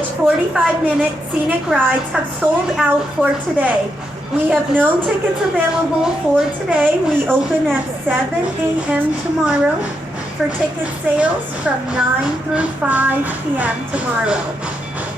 which 45-minute scenic rides have sold out for today. We have no tickets available for today. We open at 7 a.m. tomorrow for ticket sales from 9 through 5 p.m. tomorrow.